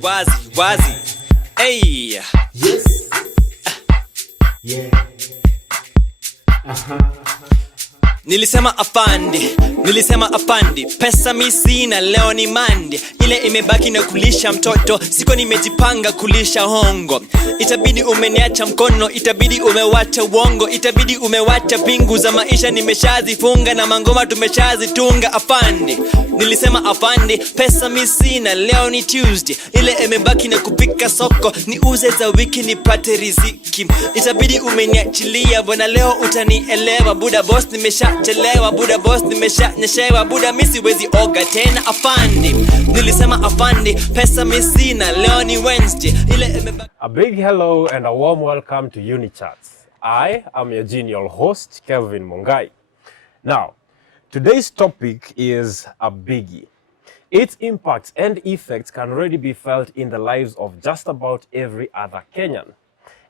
wazi. Hey. Yes. Yeah. Nilisema afandi, pesa mi sina, leo ni mandi. Ile imebaki na kulisha mtoto, siko nimejipanga kulisha hongo. Itabidi umeniacha mkono, itabidi umewacha uongo, itabidi umewacha pingu za maisha nimeshazifunga na mangoma tumeshazitunga. Afandi, nilisema afandi, pesa mi sina, leo ni Tuesday. Ile imebaki na kupika soko, niuze za wiki nipate riziki. Itabidi umeniachilia bwana, leo utanielewa. Buda boss nimeshachelewa, buda boss nimeshanyeshewa, buda mimi siwezi oga tena. Afandi, nilisema afandi, pesa mi sina, leo ni Wednesday. Ile imebaki. A big hello and a warm welcome to UNI-CHATS. I am your genial host, Kelvin Mongai. Now, today's topic is a biggie. Its impacts and effects can already be felt in the lives of just about every other Kenyan.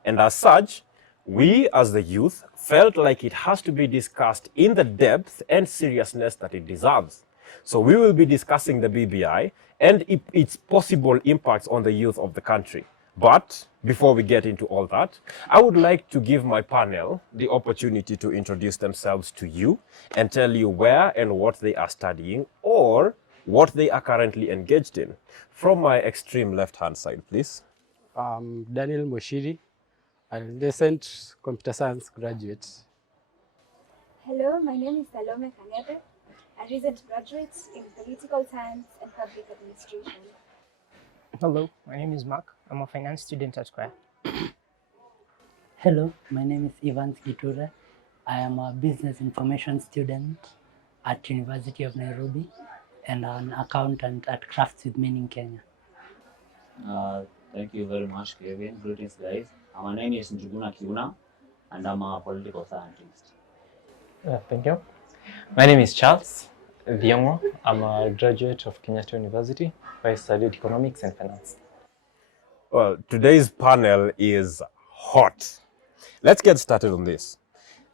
And as such, we as the youth felt like it has to be discussed in the depth and seriousness that it deserves. So we will be discussing the BBI and its possible impacts on the youth of the country. But before we get into all that, I would like to give my panel the opportunity to introduce themselves to you and tell you where and what they are studying or what they are currently engaged in. From my extreme left-hand side, please. Daniel Moshiri, a recent computer science graduate. Hello, my name is Salome Kanebe, a recent graduate in political science and public administration. Hello, my name is Mark. I'm a finance student at Square. Hello, my name is Evans Gitura. I am a business information student at University of Nairobi and an accountant at Crafts with Meaning Kenya. Thank you very much, Kevin. Greetings, guys. My name is Njuguna Kiuna, and I'm a political scientist. Thank you. My name is Charles Viango. I'm a graduate of Kenyatta University, where I studied economics and finance. Well, today's panel is hot. Let's get started on this.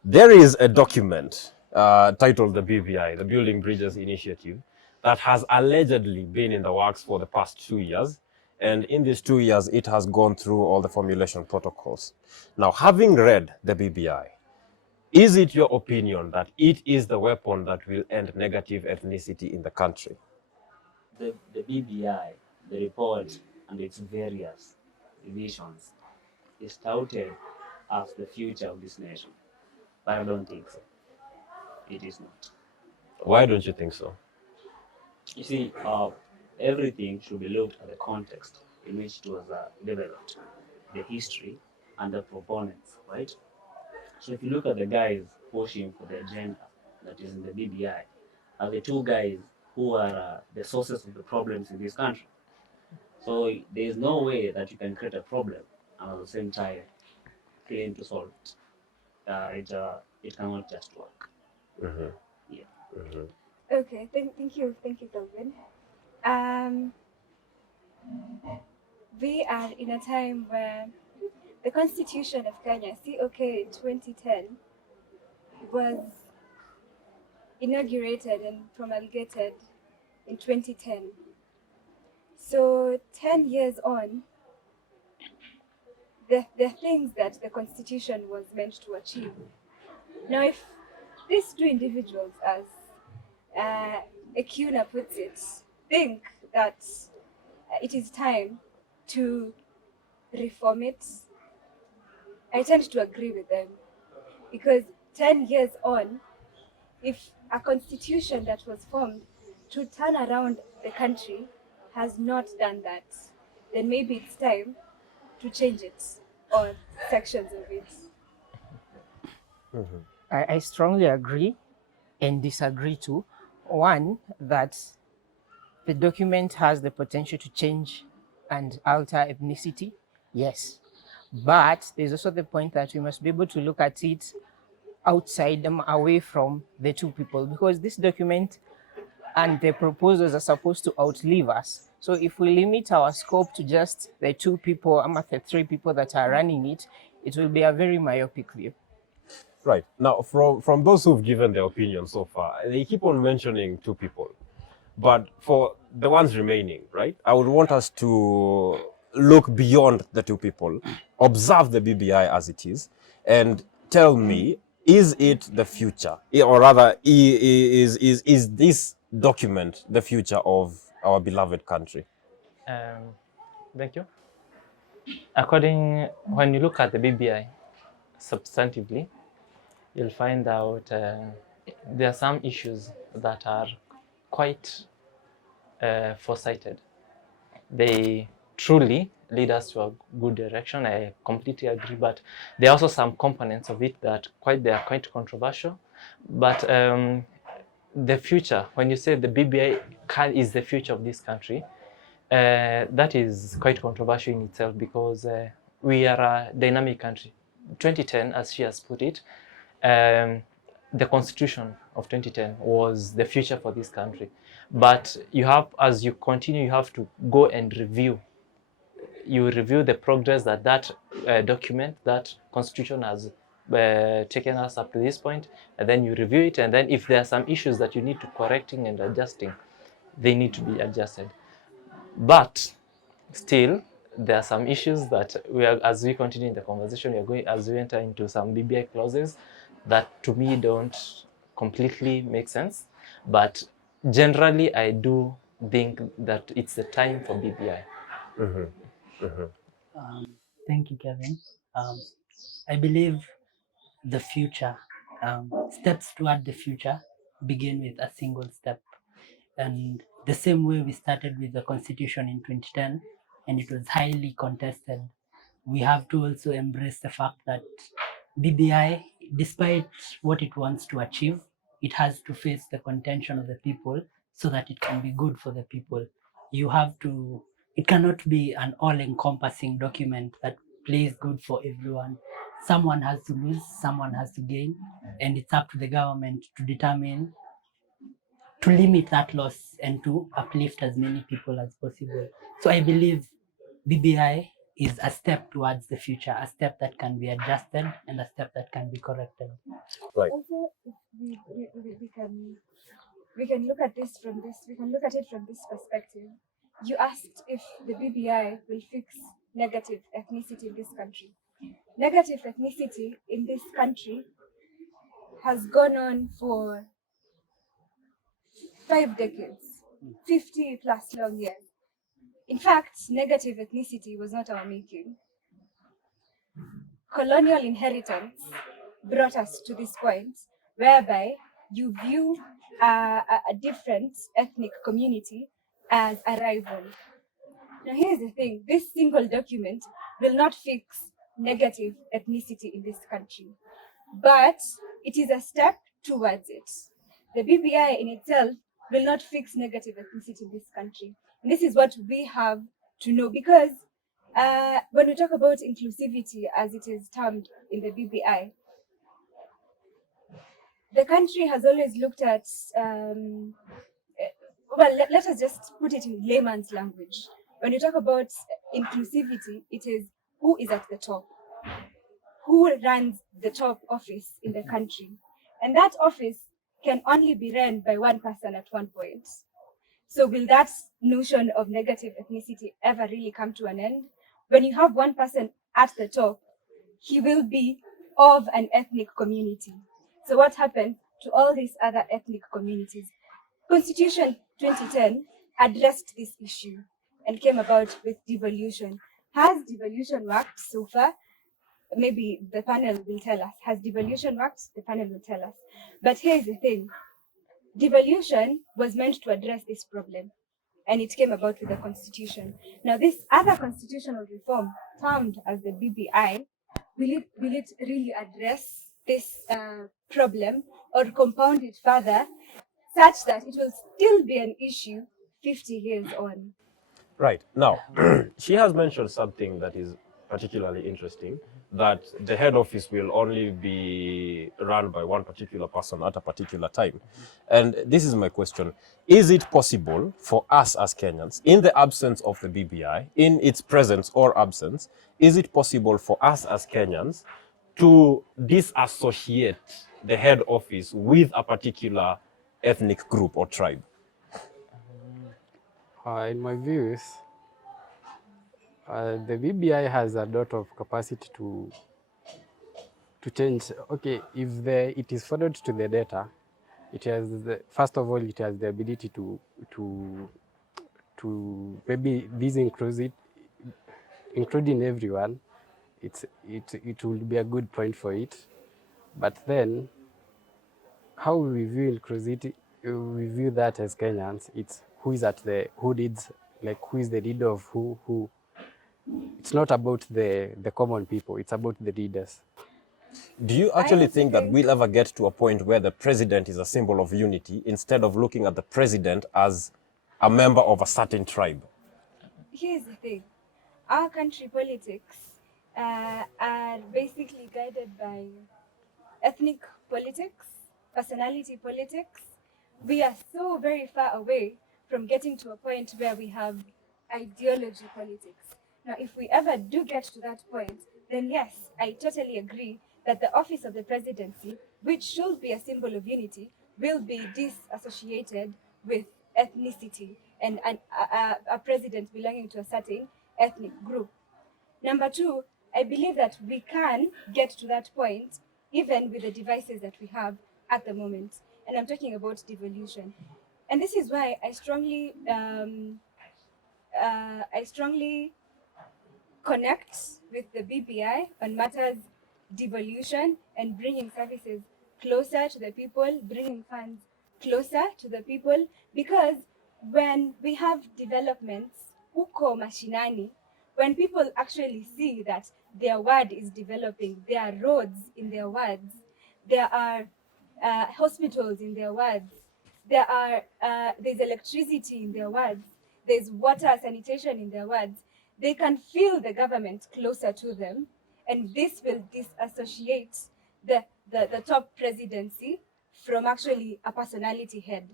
There is a document titled the BBI, the Building Bridges Initiative, that has allegedly been in the works for the past 2 years. And in these 2 years, it has gone through all the formulation protocols. Now, having read the BBI, is it your opinion that it is the weapon that will end negative ethnicity in the country? The BBI, the report, and its various revisions is touted as the future of this nation. But I don't think so. It is not. Why don't you think so? You see, everything should be looked at the context in which it was developed, the history and the proponents, right? So if you look at the guys pushing for the agenda that is in the BBI, are the two guys who are the sources of the problems in this country. So there is no way that you can create a problem and at the same time claim to solve it. It cannot just work. Mm-hmm. Yeah. Mm-hmm. Okay, thank you, Kelvin. We are in a time where the Constitution of Kenya, COK 2010, was inaugurated and promulgated in 2010. So 10 years on, the things that the Constitution was meant to achieve. Now, if these two individuals, as Ekuna puts it, think that it is time to reform it, I tend to agree with them, because 10 years on, if a constitution that was formed to turn around the country has not done that, then maybe it's time to change it or sections of it. Mm-hmm. I strongly agree and disagree too. One, that the document has the potential to change and alter ethnicity, yes. But there's also the point that we must be able to look at it outside them, away from the two people, because this document and the proposals are supposed to outlive us. So if we limit our scope to just the two people, the three people that are running it, it will be a very myopic view. Right. Now, from those who've given their opinion so far, they keep on mentioning two people. But for the ones remaining, right, I would want us to look beyond the two people, observe the BBI as it is, and tell me, is it the future? Or rather, is this document the future of our beloved country? Thank you. When you look at the BBI substantively, you'll find out there are some issues that are quite foresighted. They truly lead us to a good direction. I completely agree, but there are also some components of it that they are quite controversial. But the future, when you say the BBI is the future of this country, that is quite controversial in itself, because we are a dynamic country. 2010, as she has put it, the Constitution of 2010 was the future for this country. But you have, as you continue, you have to go and review. You review the progress that document, that Constitution has taken us up to this point, and then you review it, and then if there are some issues that you need to correcting and adjusting, they need to be adjusted. But still, there are some issues that as we continue in the conversation, as we enter into some BBI clauses that to me don't completely make sense. But generally, I do think that it's the time for BBI. Thank you, Kevin. I believe the future, steps toward the future begin with a single step. And the same way we started with the Constitution in 2010, and it was highly contested, we have to also embrace the fact that BBI, despite what it wants to achieve, it has to face the contention of the people so that it can be good for the people. It cannot be an all-encompassing document that plays good for everyone. Someone has to lose, someone has to gain, and it's up to the government to determine, to limit that loss and to uplift as many people as possible. So I believe BBI is a step towards the future, a step that can be adjusted and a step that can be corrected. Right. Also, if we can look at it from this perspective. You asked if the BBI will fix negative ethnicity in this country. Negative ethnicity in this country has gone on for 5 decades, 50 plus long years. In fact, negative ethnicity was not our making. Colonial inheritance brought us to this point whereby you view a different ethnic community as a rival. Now, here's the thing: this single document will not fix negative ethnicity in this country, but it is a step towards it. The BBI in itself will not fix negative ethnicity in this country. And this is what we have to know, because when we talk about inclusivity, as it is termed in the BBI, the country has always looked at, let us just put it in layman's language. When you talk about inclusivity, it is who is at the top, who runs the top office in the country. And that office can only be run by one person at one point. So will that notion of negative ethnicity ever really come to an end? When you have one person at the top, he will be of an ethnic community. So what happened to all these other ethnic communities? Constitution 2010 addressed this issue and came about with devolution. Has devolution worked so far? Maybe the panel will tell us. Has devolution worked? The panel will tell us. But here's the thing. Devolution was meant to address this problem, and it came about with the Constitution. Now, this other constitutional reform, termed as the BBI, will it really address this problem or compound it further such that it will still be an issue 50 years on? Right. Now, she has mentioned something that is particularly interesting, that the head office will only be run by one particular person at a particular time. And this is my question. Is it possible for us as Kenyans, in the absence of the BBI, in its presence or absence, is it possible for us as Kenyans to disassociate the head office with a particular ethnic group or tribe? In my views, the BBI has a lot of capacity to change. Okay, if it is forwarded to the data, it has first of all it has the ability to maybe this including everyone. It will be a good point for it, but then how we view inclusivity, we view that as Kenyans. It's who is who leads, like who is the leader of who. It's not about the common people. It's about the leaders. Do you actually think that we'll ever get to a point where the president is a symbol of unity instead of looking at the president as a member of a certain tribe? Here's the thing. Our country politics are basically guided by ethnic politics, personality politics. We are so very far away from getting to a point where we have ideology politics. Now, if we ever do get to that point, then yes, I totally agree that the office of the presidency, which should be a symbol of unity, will be disassociated with ethnicity and a president belonging to a certain ethnic group. Number two, I believe that we can get to that point even with the devices that we have at the moment. And I'm talking about devolution. And this is why I strongly connect with the BBI on matters devolution and bringing services closer to the people, bringing funds closer to the people, because when we have developments, uko mashinani, when people actually see that their ward is developing, there are roads in their wards, there are hospitals in their wards, there's electricity in their wards, there's water sanitation in their wards, they can feel the government closer to them, and this will disassociate the top presidency from actually a personality head.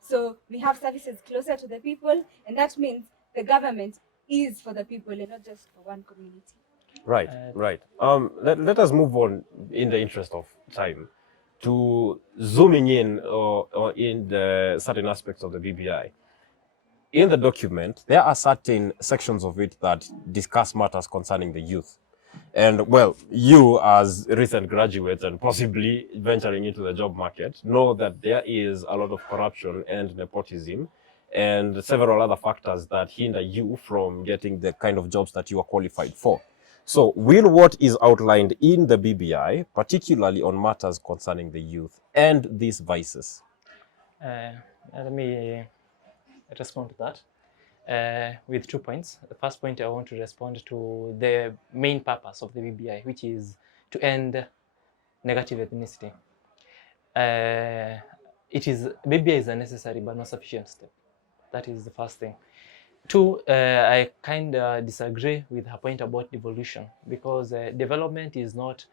So we have services closer to the people, and that means the government is for the people and not just for one community. Right, right. Let us move on in the interest of time to zooming in or in the certain aspects of the BBI. In the document, there are certain sections of it that discuss matters concerning the youth. And well, you as recent graduates and possibly venturing into the job market know that there is a lot of corruption and nepotism and several other factors that hinder you from getting the kind of jobs that you are qualified for. So will what is outlined in the BBI, particularly on matters concerning the youth and these vices? Let me respond to that with 2 points. The first point, I want to respond to the main purpose of the BBI, which is to end negative ethnicity. BBI is a necessary but not sufficient step. That is the first thing. Two, I kind of disagree with her point about devolution, because development is not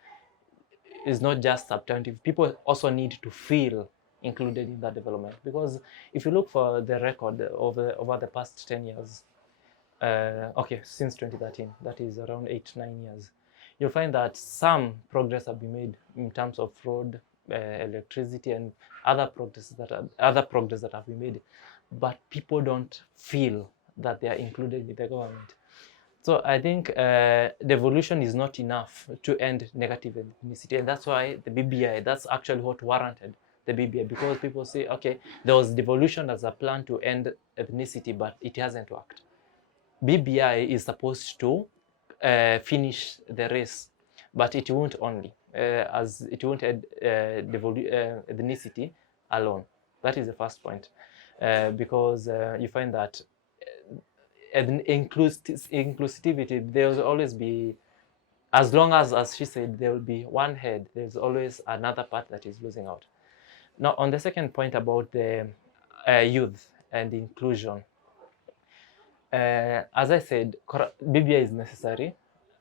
just substantive. People also need to feel included in that development, because if you look for the record over the past 10 years, since 2013, that is around 8-9 years, you'll find that some progress have been made in terms of road, electricity, and other progress that have been made, but people don't feel that they are included in the government. So I think devolution is not enough to end negative ethnicity, and that's why the BBI, that's actually what warranted the BBI, because people say, okay, there was devolution as a plan to end ethnicity, but it hasn't worked. BBI is supposed to finish the race, but it won't only, as it won't end ethnicity alone. That is the first point, because you find that inclusivity, there will always be, as long as she said, there will be one head, there's always another part that is losing out. Now, on the second point about the youth and inclusion, as I said, BBI is necessary,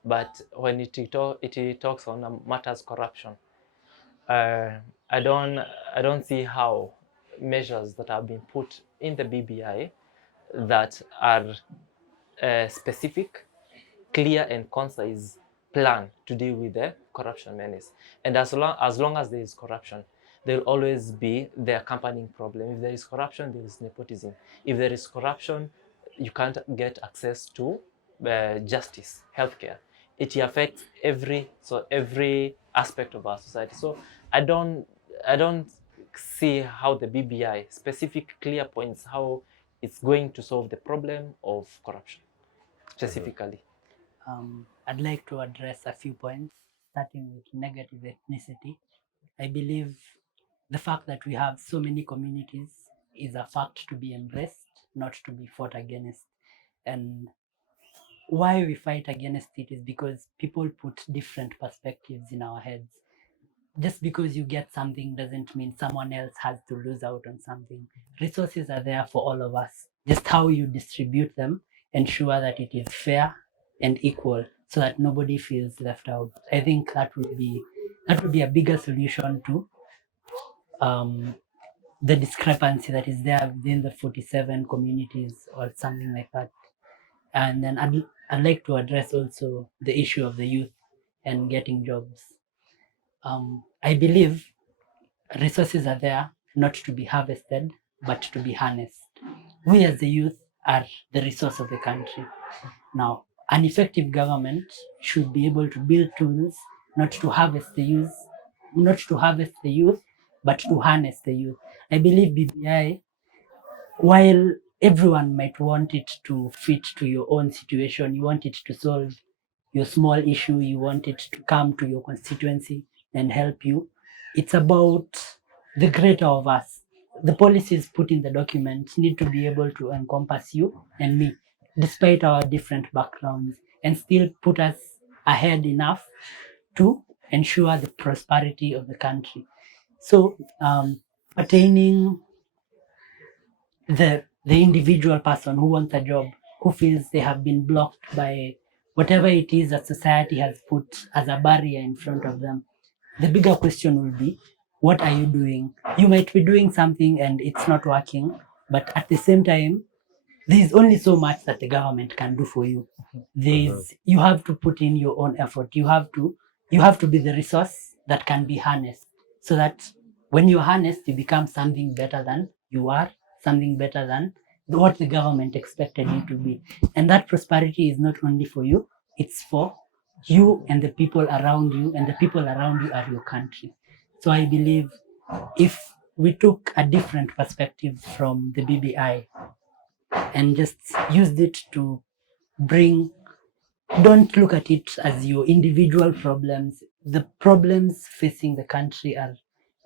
but when it talks on matters corruption, I don't see how measures that have been put in the BBI that are specific, clear, and concise plan to deal with the corruption menace. And as long as there is corruption, there will always be the accompanying problem. If there is corruption, there is nepotism. If there is corruption, you can't get access to justice, healthcare. It affects every aspect of our society. So I don't see how the BBI specific clear points how it's going to solve the problem of corruption specifically. I'd like to address a few points, starting with negative ethnicity. I believe the fact that we have so many communities is a fact to be embraced, not to be fought against. And why we fight against it is because people put different perspectives in our heads. Just because you get something doesn't mean someone else has to lose out on something. Resources are there for all of us. Just how you distribute them, ensure that it is fair and equal so that nobody feels left out. I think that would be a bigger solution to the discrepancy that is there within the 47 communities or something like that. And then I'd like to address also the issue of the youth and getting jobs. I believe resources are there not to be harvested, but to be harnessed. We as the youth are the resource of the country. Now, an effective government should be able to build tools not to harvest the youth, but to harness the youth. I believe BBI, while everyone might want it to fit to your own situation, you want it to solve your small issue, you want it to come to your constituency and help you. It's about the greater of us. The policies put in the document need to be able to encompass you and me, despite our different backgrounds, and still put us ahead enough to ensure the prosperity of the country. So attaining the individual person who wants a job, who feels they have been blocked by whatever it is that society has put as a barrier in front of them, the bigger question will be, what are you doing? You might be doing something and it's not working, but at the same time, there's only so much that the government can do for you. You have to put in your own effort. You have to be the resource that can be harnessed, so that when you're harnessed, you become something better than you are, something better than what the government expected you to be. And that prosperity is not only for you, it's for you and the people around you, and the people around you are your country. So I believe if we took a different perspective from the BBI and just used it to don't look at it as your individual problems. The problems facing the country are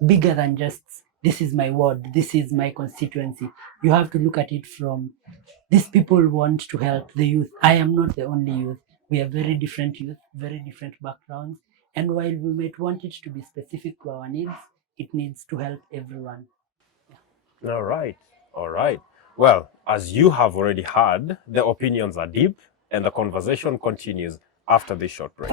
bigger than just, this is my ward, this is my constituency. You have to look at it from, these people want to help the youth. I am not the only youth. We are very different youth, very different backgrounds. And while we might want it to be specific to our needs, it needs to help everyone. Yeah. All right. Well, as you have already heard, the opinions are deep and the conversation continues after this short break.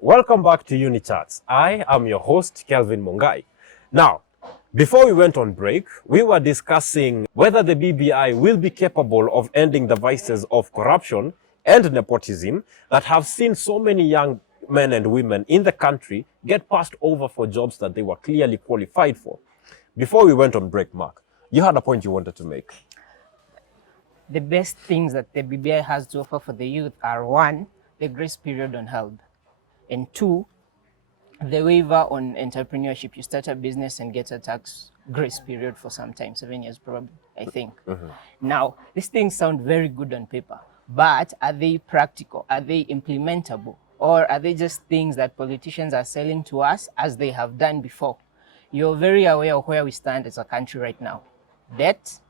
Welcome back to UNI-CHATS. I am your host, Kelvin Mongai. Now, before we went on break, we were discussing whether the BBI will be capable of ending the vices of corruption and nepotism that have seen so many young men and women in the country get passed over for jobs that they were clearly qualified for. Before we went on break, Mark, you had a point you wanted to make. The best things that the BBI has to offer for the youth are, one, the grace period on HELB, and two, the waiver on entrepreneurship. You start a business and get a tax grace period for some time, 7 years probably, I think. Now, these things sound very good on paper, but are they practical? Are they implementable? Or are they just things that politicians are selling to us as they have done before? You're very aware of where we stand as a country right now. Debt.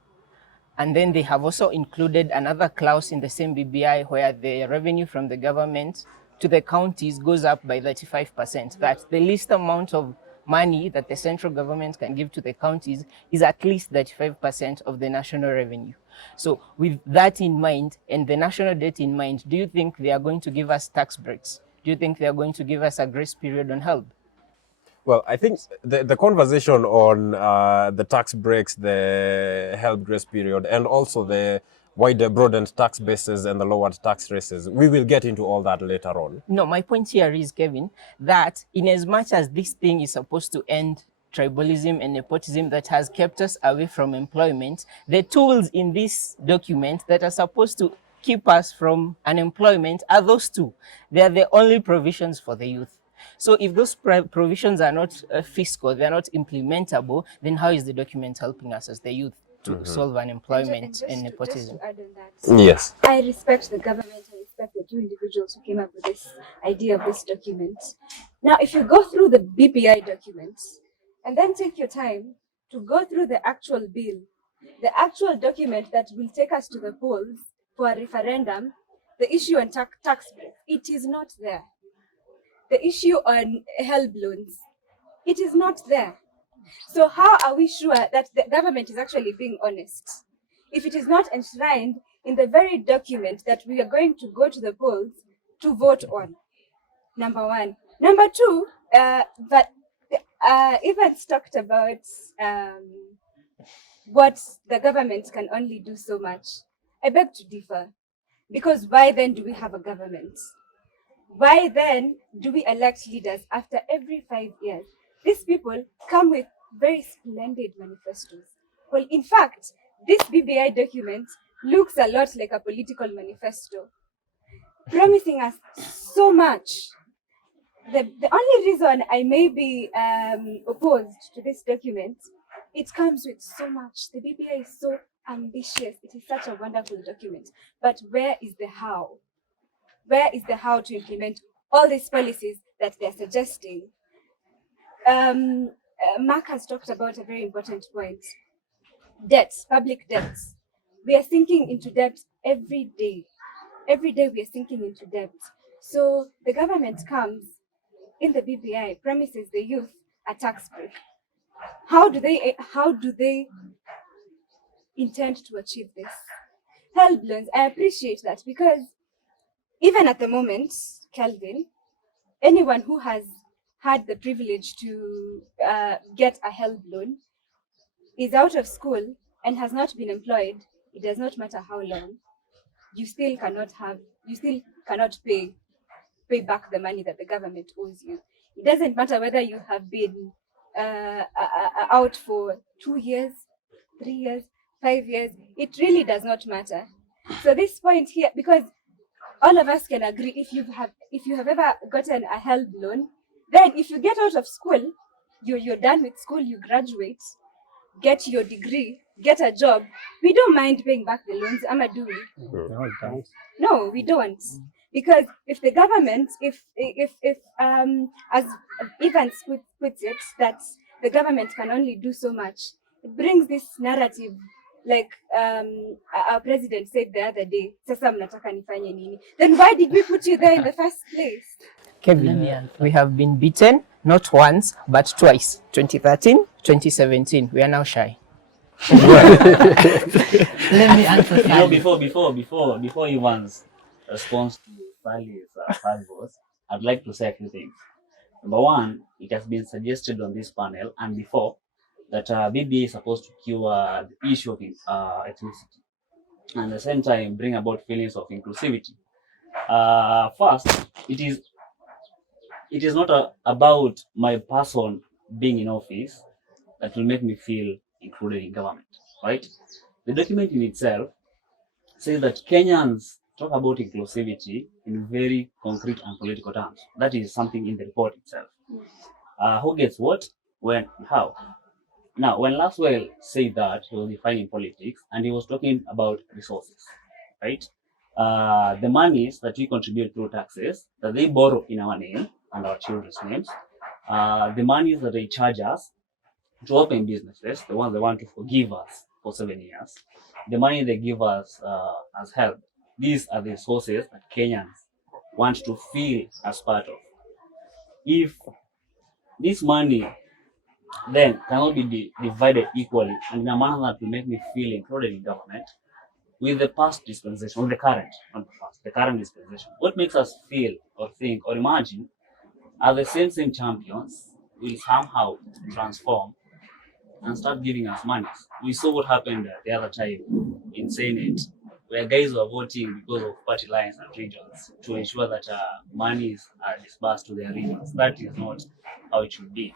And then they have also included another clause in the same BBI where the revenue from the government to the counties goes up by 35%. That the least amount of money that the central government can give to the counties is at least 35% of the national revenue. So with that in mind and the national debt in mind, do you think they are going to give us tax breaks? Do you think they are going to give us a grace period on HELB? Well, I think the conversation on the tax breaks, the HELB grace period, and also the wider broadened tax bases and the lowered tax rates, we will get into all that later on. No, my point here is, Kevin, that in as much as this thing is supposed to end tribalism and nepotism that has kept us away from employment. The tools in this document that are supposed to keep us from unemployment are those two. They are the only provisions for the youth. So if those provisions are not fiscal, they are not implementable, then how is the document helping us as the youth to solve unemployment and nepotism? Just to add on that, Yes. I respect the government, I respect the two individuals who came up with this idea of this document. Now, if you go through the BPI documents and then take your time to go through the actual bill, the actual document that will take us to the polls for a referendum, the issue on tax break, it is not there. The issue on HELB loans, it is not there. So how are we sure that the government is actually being honest if it is not enshrined in the very document that we are going to go to the polls to vote on? Number one. Number two, that Evans talked about what the government can only do so much. I beg to differ, because why then do we have a government? Why then do we elect leaders after every 5 years? These people come with very splendid manifestos. Well, in fact, this BBI document looks a lot like a political manifesto, promising us so much. The only reason I may be opposed to this document, it comes with so much. The BBI is so ambitious. It is such a wonderful document. But where is the how? Where is the how to implement all these policies that they're suggesting? Mark has talked about a very important point. Debts, public debts. We are sinking into debt every day. Every day we are sinking into debt. So the government comes in the BBI, promises the youth a tax break. How do they intend to achieve this? HELB loans, I appreciate that, because even at the moment, Kelvin, anyone who has had the privilege to get a HELB loan is out of school and has not been employed. It does not matter how long, you still cannot pay back the money that the government owes you. It doesn't matter whether you have been out for 2 years, 3 years, 5 years. It really does not matter. So this point here, because all of us can agree, if you have ever gotten a HELB loan, then if you get out of school, you're done with school, you graduate, get your degree, get a job, we don't mind paying back the loans. Ama, do we? No, we don't. Because if the government, if as Evans puts it, that the government can only do so much, it brings this narrative, like our president said the other day, sasa mnataka nifanye nini? Then why did we put you there in the first place? Kevin, we have been beaten not once but twice. 2013, 2017. We are now shy. Let me answer. You know, before Ivan's response to Sally's advice, I'd like to say a few things. Number one, it has been suggested on this panel and before that BBA is supposed to cure the issue of ethnicity and at the same time bring about feelings of inclusivity. First, it is not about my person being in office that will make me feel included in government, right? The document in itself says that Kenyans talk about inclusivity in very concrete and political terms. That is something in the report itself. Who gets what, when, how? Now, when Laswell said that, he was defining politics and he was talking about resources, right? The monies that we contribute through taxes, that they borrow in our name and our children's names, the monies that they charge us to open businesses, the ones they want to forgive us for 7 years, the money they give us as help. These are the sources that Kenyans want to feel as part of. If this money then cannot be divided equally and in a manner that will make me feel included in government, with the past dispensation, with the current, not the past, the current dispensation, what makes us feel or think or imagine are the same champions will somehow transform and start giving us money. We saw what happened the other time in Senate, where guys were voting because of party lines and regions to ensure that monies are disbursed to their regions. That is not how it should be.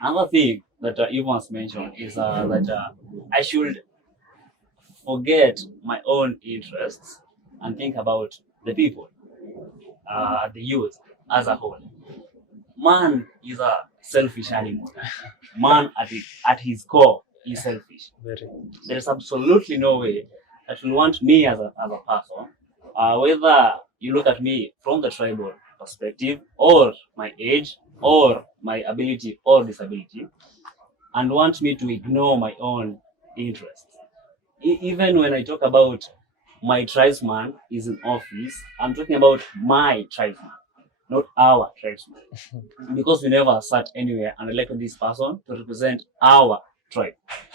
Another thing that you must mention is that I should forget my own interests and think about the people, the youth as a whole. Man is a selfish animal. Man at his core is selfish. There is absolutely no way that will want me as a person, whether you look at me from the tribal perspective or my age or my ability or disability, and want me to ignore my own interests. Even when I talk about my tribesman is in office, I'm talking about my tribesman, not our tribesman, because we never sat anywhere and elected this person to represent our tribe.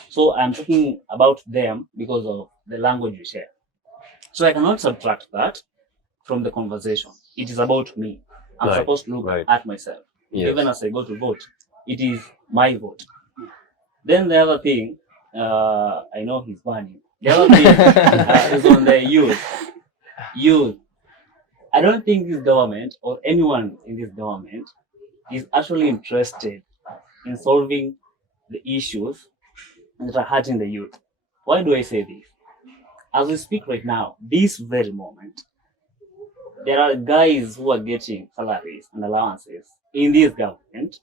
So I'm talking about them because of the language we share. So I cannot subtract that from the conversation. It is about me. I'm supposed to look at myself. Yes. Even as I go to vote, it is my vote. Then the other thing, I know he's burning. The other thing is on the youth. Youth. I don't think this government or anyone in this government is actually interested in solving the issues that are hurting the youth. Why do I say this? As we speak right now, this very moment, there are guys who are getting salaries and allowances in this government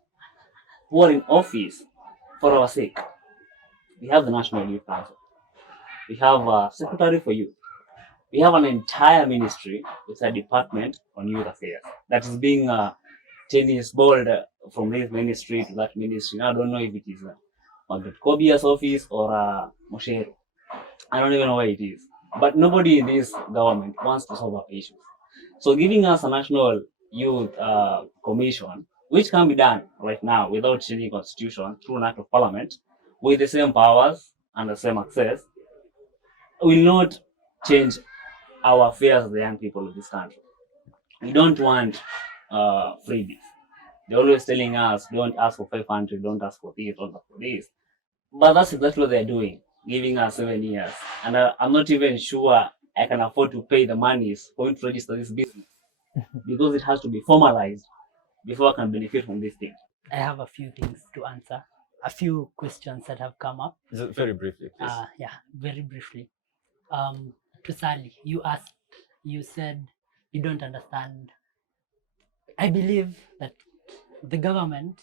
who are in office for our sake. We have the National Youth Council. We have a Secretary for Youth. We have an entire ministry with a department on youth affairs that is being tennis balled from this ministry to that ministry. Now, I don't know if it is Margaret Kobia's office or Moshero. I don't even know where it is. But nobody in this government wants to solve our issues. So giving us a National Youth Commission, which can be done right now without changing constitution through an act of parliament, with the same powers and the same access, will not change our affairs of the young people of this country. We don't want freebies. They're always telling us, don't ask for 500, don't ask for this, don't ask for this. But that's exactly what they're doing, giving us 7 years. And I'm not even sure I can afford to pay the monies for you to register this business because it has to be formalized before I can benefit from this thing. I have a few things to answer, a few questions that have come up. Very briefly, please. Yeah, very briefly. To Sally, you said you don't understand. I believe that the government,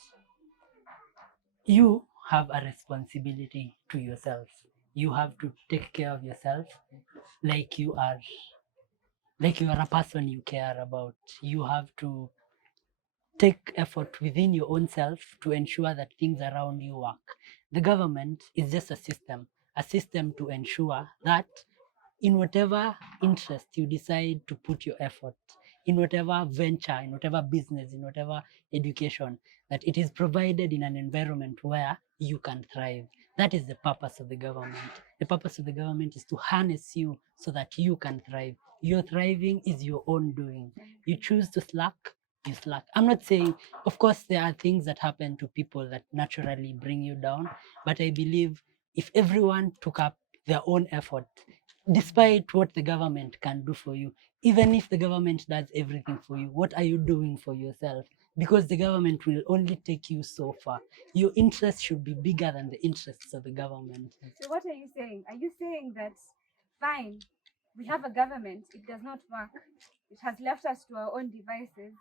you have a responsibility to yourself. You have to take care of yourself like you are a person you care about. You have to take effort within your own self to ensure that things around you work. The government is just a system to ensure that in whatever interest you decide to put your effort, in whatever venture, in whatever business, in whatever education, that it is provided in an environment where you can thrive. That is the purpose of the government. The purpose of the government is to harness you so that you can thrive. Your thriving is your own doing. You choose to slack, you slack. I'm not saying, of course, there are things that happen to people that naturally bring you down, but I believe if everyone took up their own effort, despite what the government can do for you, even if the government does everything for you, what are you doing for yourself? Because the government will only take you so far. Your interests should be bigger than the interests of the government. So what are you saying? Are you saying that, fine, we have a government, it does not work, it has left us to our own devices,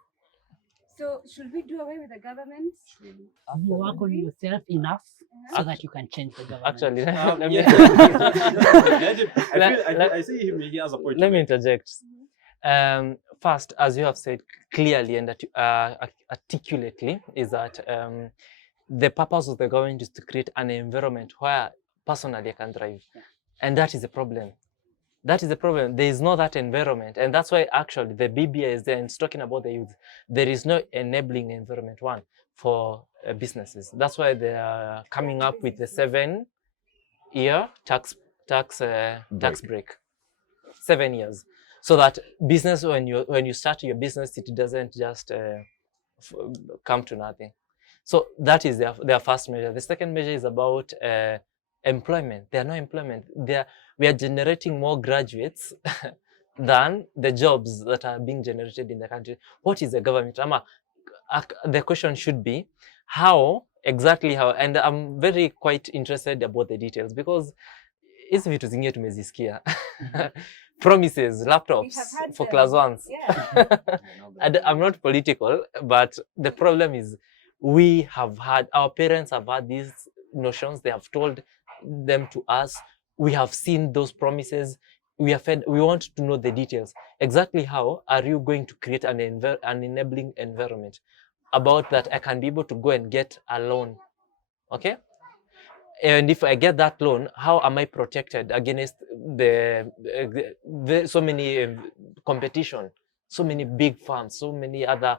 so should we do away with the government? You work on yourself enough so that you can change the government. Actually, I see him, he has a point. let me interject. First, as you have said clearly and articulately, is that the purpose of the government is to create an environment where personally I can thrive. And that is the problem. That is the problem. There is no that environment. And that's why actually the BBI is there and it's talking about the youth. There is no enabling environment, one, for businesses. That's why they are coming up with the 7-year tax break. 7 years. So that business, when you start your business, it doesn't just come to nothing. So that is their first measure. The second measure is about employment. There are no employment. We are generating more graduates than the jobs that are being generated in the country. What is the government? The question should be, how exactly how, and I'm very quite interested about the details because hizi vitu zingine tumezisikia. Promises, We laptops have had for them. class ones. Yeah. And I'm not political, but the problem is our parents have had these notions, they have told them to us, we have seen those promises, we want to know the details. Exactly how are you going to create an enabling environment about that I can be able to go and get a loan, okay? And if I get that loan, how am I protected against the so many competition, so many big firms, so many other?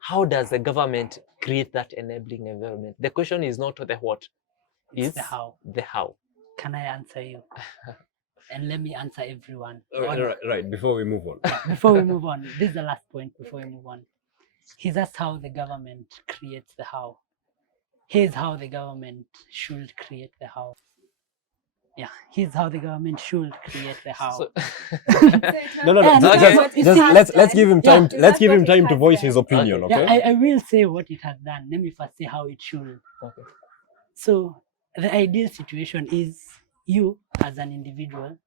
How does the government create that enabling environment? The question is not the what, It's the how. The how. Can I answer you? And let me answer everyone. Right, before we move on. Before we move on, this is the last point before we move on. Here's just how the government creates the how. Here's how the government should create the how. Yeah, here's how the government should create the how. So, No. Let's give him time. Let's give him time to voice his opinion. Okay. Yeah, I will say what it has done. Let me first say how it should. okay. So the ideal situation is you as an individual,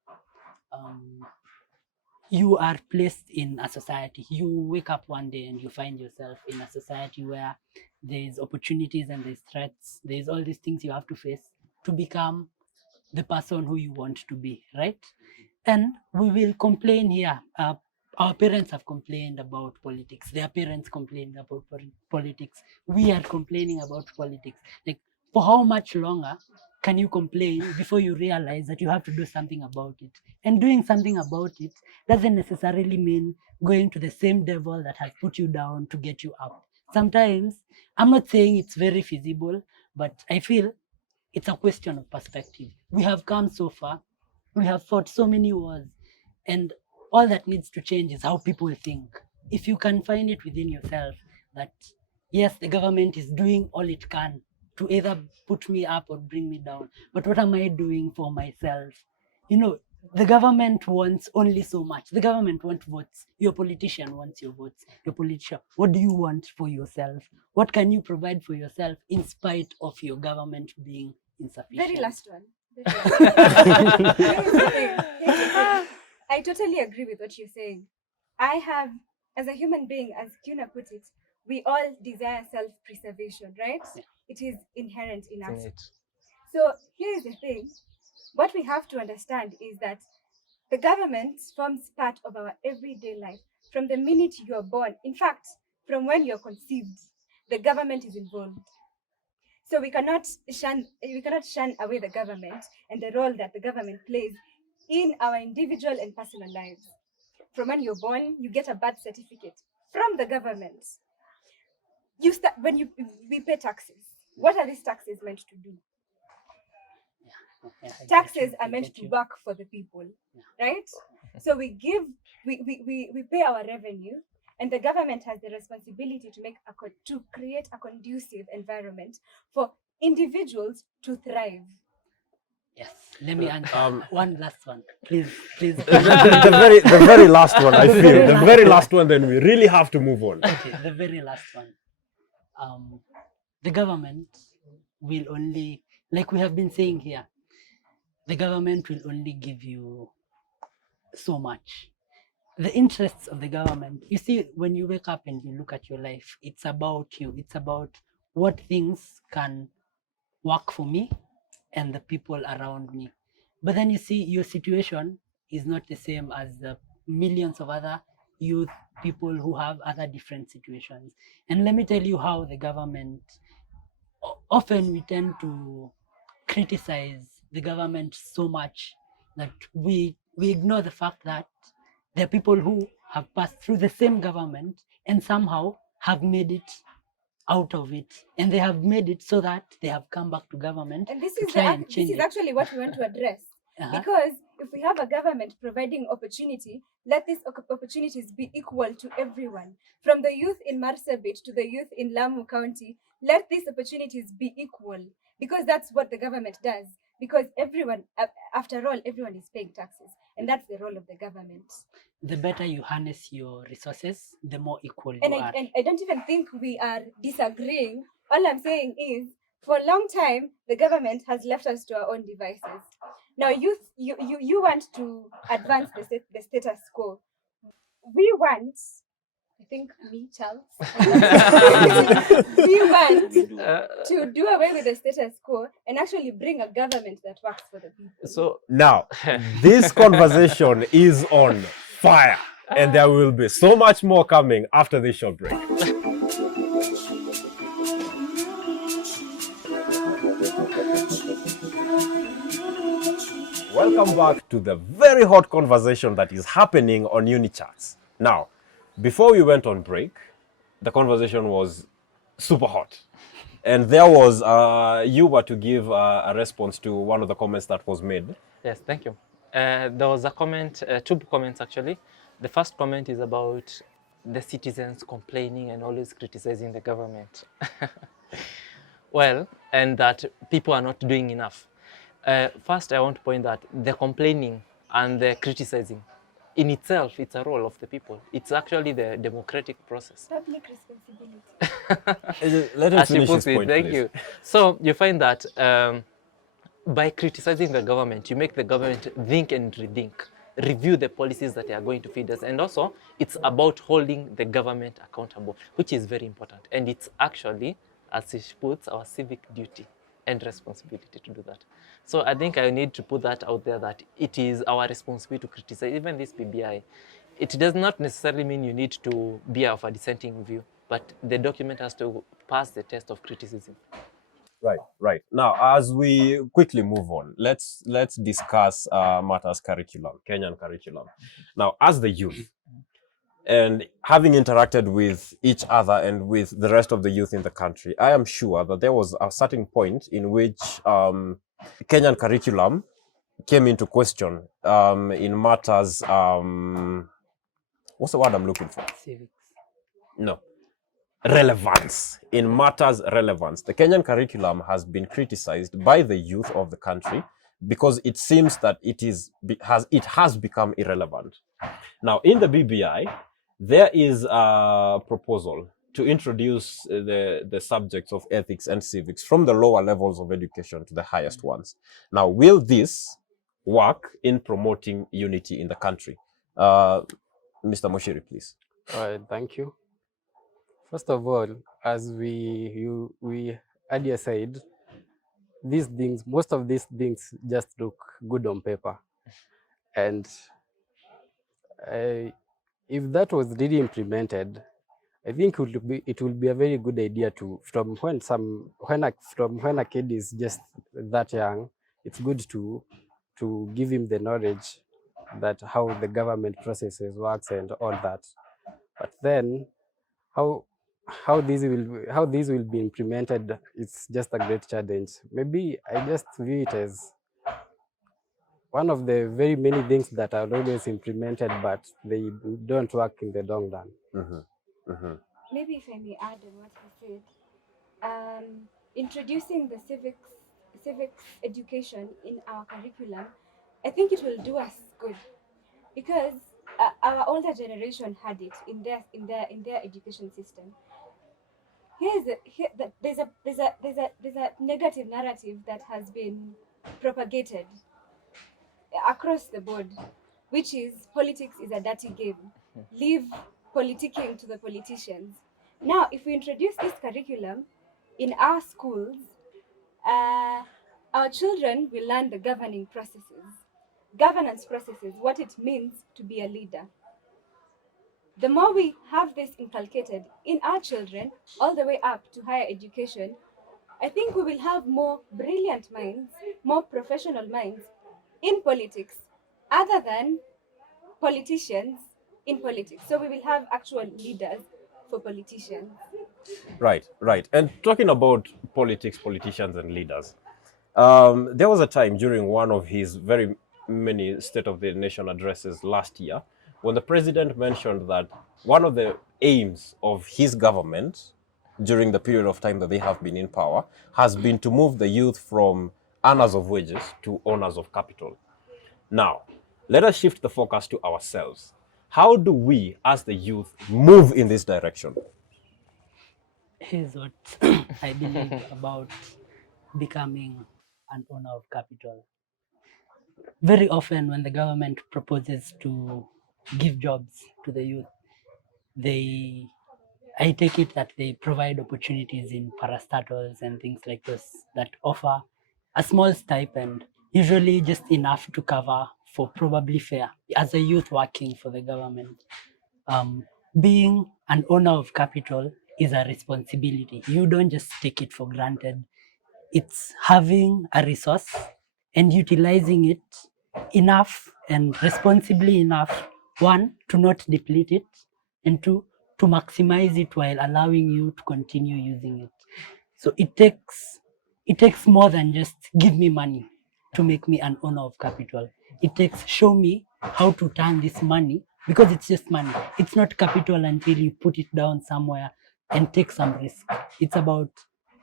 you are placed in a society. You wake up one day and you find yourself in a society where there's opportunities and there's threats. There's all these things you have to face to become the person who you want to be, right? And we will complain here. Our parents have complained about politics. Their parents complained about politics. We are complaining about politics. Like, for how much longer can you complain before you realize that you have to do something about it? And doing something about it doesn't necessarily mean going to the same devil that has put you down to get you up. Sometimes, I'm not saying it's very feasible, but I feel it's a question of perspective. We have come so far. We have fought so many wars, and all that needs to change is how people think. If you can find it within yourself that, yes, the government is doing all it can to either put me up or bring me down, but what am I doing for myself? You know, the government wants only so much. The government wants votes. Your politician wants your votes. Your politician, what do you want for yourself? What can you provide for yourself in spite of your government being insufficient? Very last one. Here's the thing. I totally agree with what you're saying. I have, as a human being, as Kuna put it, we all desire self-preservation, right? Yeah. It is inherent in us. Innate. So here's the thing. What we have to understand is that the government forms part of our everyday life. From the minute you are born, in fact, from when you're conceived, the government is involved. So we cannot shun away the government and the role that the government plays in our individual and personal lives. From when you're born, you get a birth certificate from the government. We pay taxes. What are these taxes meant to do? Yeah, I get Taxes you, are I meant get to you. work for the people, Yeah. right? So we pay our revenue, and the government has the responsibility to create a conducive environment for individuals to thrive. Yes, let me answer one last one. Please. The very last one, I feel. The very last one, then we really have to move on. Okay, the very last one. The government will only, like we have been saying here, the government will only give you so much. The interests of the government, you see, when you wake up and you look at your life, it's about you. It's about what things can work for me and the people around me. But then you see, your situation is not the same as the millions of other youth people who have other different situations. And let me tell you how the government, often we tend to criticize the government so much that we ignore the fact that there are people who have passed through the same government and somehow have made it out of it, and they have made it so that they have come back to government And this to is try and change it. actually what we want to address. Uh-huh. Because if we have a government providing opportunity, let these opportunities be equal to everyone. From the youth in Marsabit to the youth in Lamu County, let these opportunities be equal. Because that's what the government does. Because everyone, after all, everyone is paying taxes. And that's the role of the government. The better you harness your resources, the more equal And you are. I don't even think we are disagreeing All I'm saying is, for a long time, the government has left us to our own devices. Now, you want to advance the status quo. We want, I think me, Charles, we want to do away with the status quo and actually bring a government that works for the people. So Now, this conversation is on fire, and there will be so much more coming after this short break. Welcome back to the very hot conversation that is happening on UNI-CHATS. Now, before we went on break, the conversation was super hot. And there was, you were to give a response to one of the comments that was made. yes, thank you. There was a comment, two comments actually. The first comment is about the citizens complaining and always criticizing the government. Well, and that people are not doing enough. First, I want to point that the complaining and the criticizing, in itself, it's a role of the people. It's actually the democratic process. Public responsibility. Let him As you finish put his it, point, thank please. you. So you find that by criticizing the government, you make the government think and rethink, review the policies that are going to feed us. And also, it's about holding the government accountable, which is very important. And it's actually, as she puts, our civic duty and responsibility to do that. So I think I need to put that out there, that it is our responsibility to criticize even this PBI. It does not necessarily mean you need to be of a dissenting view, but the document has to pass the test of criticism. Right. Now, as we quickly move on, let's discuss matters curriculum, Kenyan curriculum. Now, as the youth, and having interacted with each other and with the rest of the youth in the country, I am sure that there was a certain point in which Kenyan curriculum came into question in matters, what's the word I'm looking for? Civics. No. Relevance. In matters relevance. The Kenyan curriculum has been criticized by the youth of the country because it seems that it has become irrelevant. Now, in the BBI, there is a proposal to introduce the subjects of ethics and civics from the lower levels of education to the highest ones. Now, will this work in promoting unity in the country? Mr. Moshiri, please. All right, thank you. First of all, as we earlier said, these things, most of these things just look good on paper. And if that was really implemented, I think it will be a very good idea to, from when a kid is just that young, it's good to give him the knowledge that how the government processes works and all that. But then how these will be implemented, it's just a great challenge. Maybe I just view it as one of the very many things that are always implemented, but they don't work in the long run. Maybe if I may add on what he said, introducing the civics education in our curriculum, I think it will do us good, because our older generation had it in their education system. There's a negative narrative that has been propagated across the board, which is politics is a dirty game. Leave politicking to the politicians. Now, if we introduce this curriculum in our schools, our children will learn the governance processes, what it means to be a leader. The more we have this inculcated in our children, all the way up to higher education, I think we will have more brilliant minds, more professional minds in politics, other than politicians in politics. So we will have actual leaders for politicians. Right. And talking about politics, politicians, and leaders, there was a time during one of his very many State of the Nation addresses last year when the president mentioned that one of the aims of his government during the period of time that they have been in power has been to move the youth from earners of wages to owners of capital. Now, let us shift the focus to ourselves. How do we, as the youth, move in this direction? Here's what I believe about becoming an owner of capital. Very often, when the government proposes to give jobs to the youth, I take it that they provide opportunities in parastatals and things like this that offer a small stipend, usually just enough to cover for probably fare as a youth working for the government. Being an owner of capital is a responsibility. You don't just take it for granted. It's having a resource and utilizing it enough and responsibly enough, one, to not deplete it, and two, to maximize it while allowing you to continue using it. So it takes more than just give me money to make me an owner of capital. It takes show me how to turn this money, because it's just money. It's not capital until you put it down somewhere and take some risk. It's about,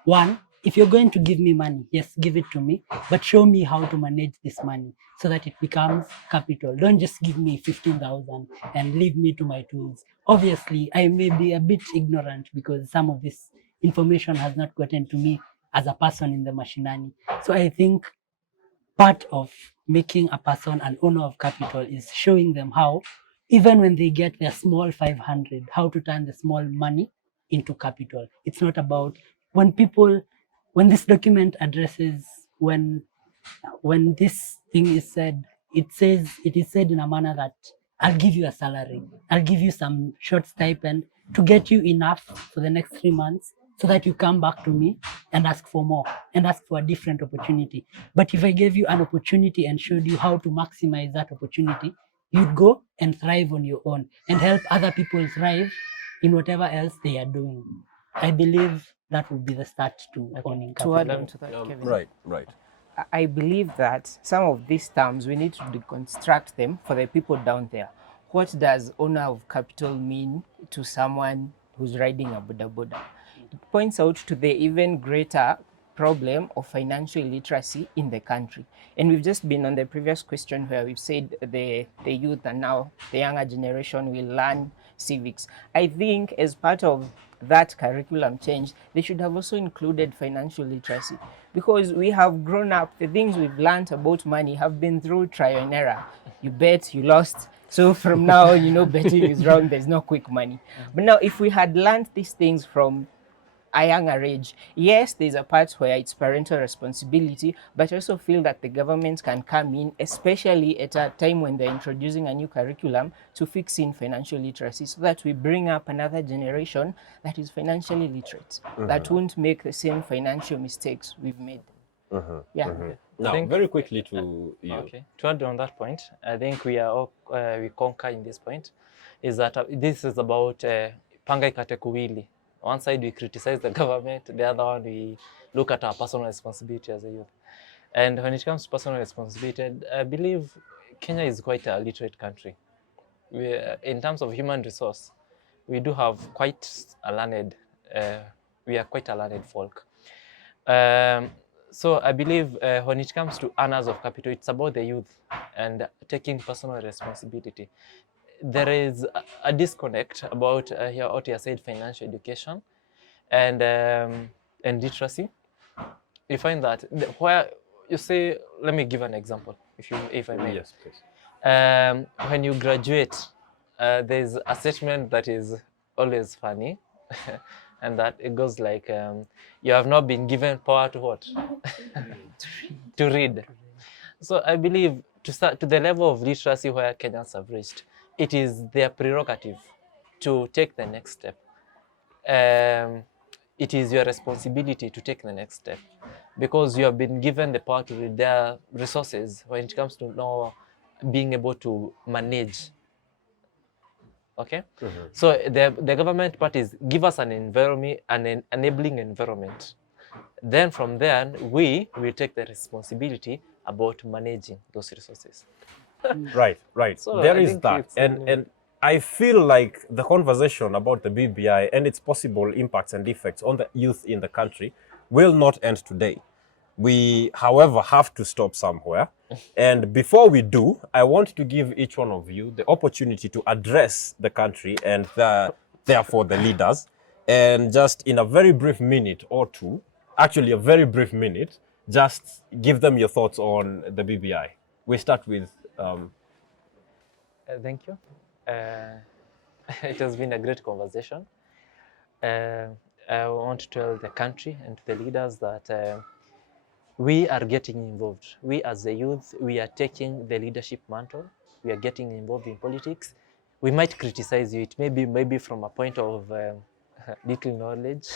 one, if you're going to give me money, yes, give it to me, but show me how to manage this money so that it becomes capital. Don't just give me 15,000 and leave me to my tools. Obviously, I may be a bit ignorant because some of this information has not gotten to me as a person in the machinani. So I think part of making a person an owner of capital is showing them how, even when they get their small 500, how to turn the small money into capital. It's not about when this document addresses, when this thing is said, it is said in a manner that I'll give you a salary, I'll give you some short stipend to get you enough for the next 3 months so that you come back to me and ask for more and ask for a different opportunity. But if I gave you an opportunity and showed you how to maximize that opportunity, you'd go and thrive on your own and help other people thrive in whatever else they are doing. I believe that would be the start to owning To add capital. on to that, Kevin. Right. I believe that some of these terms, we need to deconstruct them for the people down there. What does owner of capital mean to someone who's riding a boda boda? It points out to the even greater problem of financial illiteracy in the country. And we've just been on the previous question where we've said the youth and now the younger generation will learn civics. I think as part of that curriculum change, they should have also included financial literacy, because we have grown up, the things we've learned about money have been through trial and error. You bet, you lost. So from now, betting is wrong, there's no quick money. But now if we had learned these things from a younger age, yes, there's a part where it's parental responsibility, but I also feel that the government can come in, especially at a time when they're introducing a new curriculum, to fix in financial literacy so that we bring up another generation that is financially literate, that won't make the same financial mistakes we've made. Now, very quickly to you. Okay. To add on that point, I think we are all, we concur in this point, is that this is about panga ikate kuwili. One side we criticize the government, the other one we look at our personal responsibility as a youth. And when it comes to personal responsibility, I believe Kenya is quite a literate country. In terms of human resource, we do have quite a learned, we are quite a learned folk. So I believe when it comes to earners of capital, it's about the youth and taking personal responsibility. There is a disconnect about what you said, financial education and literacy. You find that where you say, let me give an example, if I may. Yes, please. When you graduate, there's a statement that is always funny, and that it goes like, you have not been given power to what? To read. So I believe to start to the level of literacy where Kenyans have reached, it is their prerogative to take the next step. It is your responsibility to take the next step, because you have been given the power to read. Their resources when it comes to now being able to manage. Okay, so the government part is give us an environment, an enabling environment. Then from there, we will take the responsibility about managing those resources. Right. So There I is think that. it's, And I feel like the conversation about the BBI and its possible impacts and effects on the youth in the country will not end today. We, however, have to stop somewhere. And before we do, I want to give each one of you the opportunity to address the country and therefore the leaders and just in a very brief minute or two, actually a very brief minute, just give them your thoughts on the BBI. We start with... Thank you. It has been a great conversation. I want to tell the country and the leaders that we are getting involved. We as the youth, we are taking the leadership mantle. We are getting involved in politics. We might criticize you. It may be from a point of little knowledge,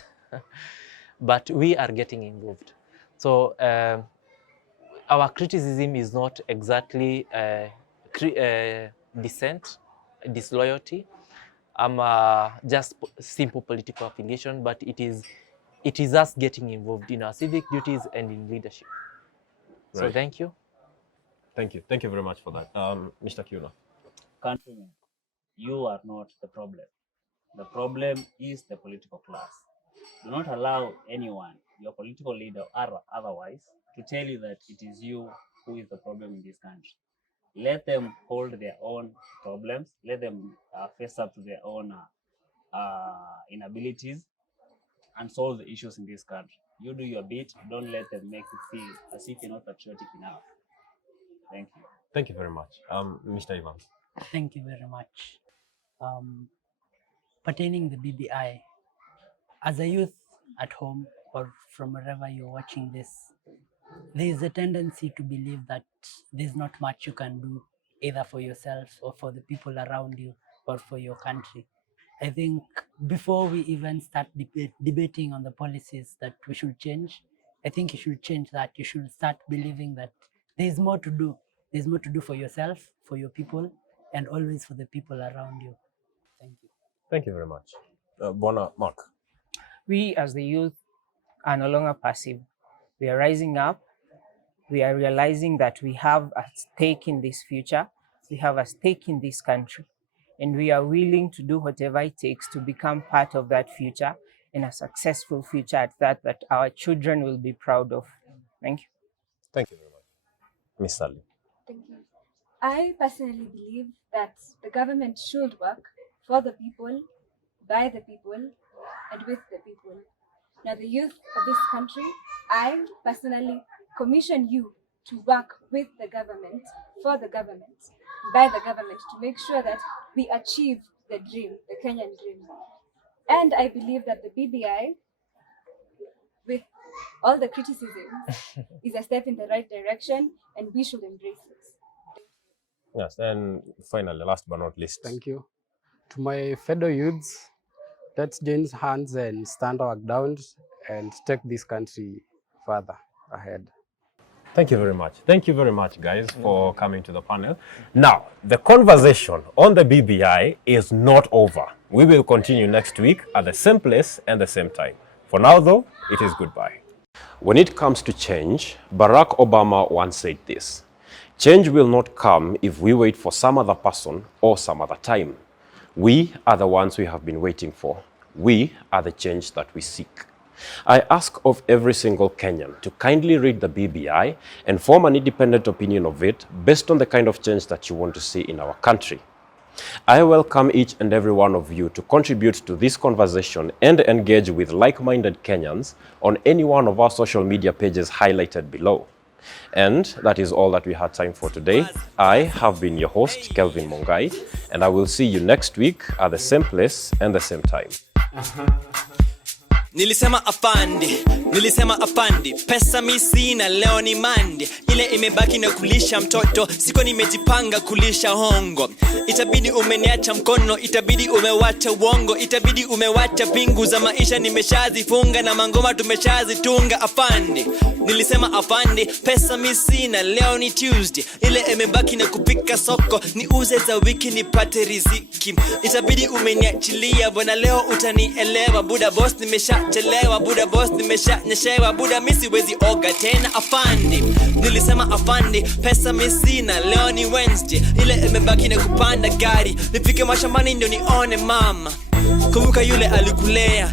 but we are getting involved. So our criticism is not exactly dissent, disloyalty, just simple political affiliation, but it is us getting involved in our civic duties and in leadership. Right. So thank you. Thank you. Thank you very much for that. Mr. Kuna. Countrymen, you are not the problem. The problem is the political class. Do not allow anyone, your political leader or otherwise, to tell you that it is you who is the problem in this country. Let them hold their own problems. Let them face up to their own inabilities and solve the issues in this country. You do your bit. Don't let them make you feel as if you're not patriotic enough. Thank you. Thank you very much. Mr. Ivan. Thank you very much. Pertaining the BBI, as a youth at home or from wherever you're watching this, there is a tendency to believe that there's not much you can do either for yourself or for the people around you or for your country. I think before we even start debating on the policies that we should change, I think you should change that. You should start believing that there's more to do. There's more to do for yourself, for your people, and always for the people around you. Thank you. Thank you very much. Bona, Mark. We as the youth are no longer passive. We are rising up. We are realizing that we have a stake in this future. We have a stake in this country. And we are willing to do whatever it takes to become part of that future, and a successful future at that our children will be proud of. Thank you. Thank you very much. Miss Sally. Thank you. I personally believe that the government should work for the people, by the people, and with the people. Now, the youth of this country, I personally commission you to work with the government, for the government, by the government, to make sure that we achieve the dream, the Kenyan dream. And I believe that the BBI, with all the criticisms, is a step in the right direction, and we should embrace it. Yes, and finally, last but not least. Thank you. To my fellow youths, let's join hands and stand our ground and take this country further ahead. Thank you very much. Thank you very much, guys, for coming to the panel. Now, the conversation on the BBI is not over. We will continue next week at the same place and the same time. For now, though, it is goodbye. When it comes to change, Barack Obama once said this: change will not come if we wait for some other person or some other time. We are the ones we have been waiting for. We are the change that we seek. I ask of every single Kenyan to kindly read the BBI and form an independent opinion of it based on the kind of change that you want to see in our country. I welcome each and every one of you to contribute to this conversation and engage with like-minded Kenyans on any one of our social media pages highlighted below. And that is all that we had time for today. I have been your host, Kelvin Mongai, and I will see you next week at the same place and the same time. Nilisema afandi, pesa mi sina, leo ni mandi. Ile imebaki na kulisha mtoto, siko nimejipanga kulisha hongo. Itabidi umeniacha mkono, itabidi umewacha uongo, itabidi umewacha pingu za maisha nimeshazifunga na mangoma tumeshazitunga. Afandi, nilisema afandi, pesa mi sina, leo ni Tuesday. Ile imebaki na kupika soko, niuze za wiki nipate riziki. Itabidi umeniachilia, bwana leo utanielewa. Buda boss nimeshachelewa, buda boss nimeshanyeshewa, buda mimi siwezi oga tena. Afandi, nilisema afandi, pesa mimi sina, leo ni Wednesday. Ile imebaki na kupanda gari, nifike mashambani ndio nione mama. Kumbuka yule alikulea,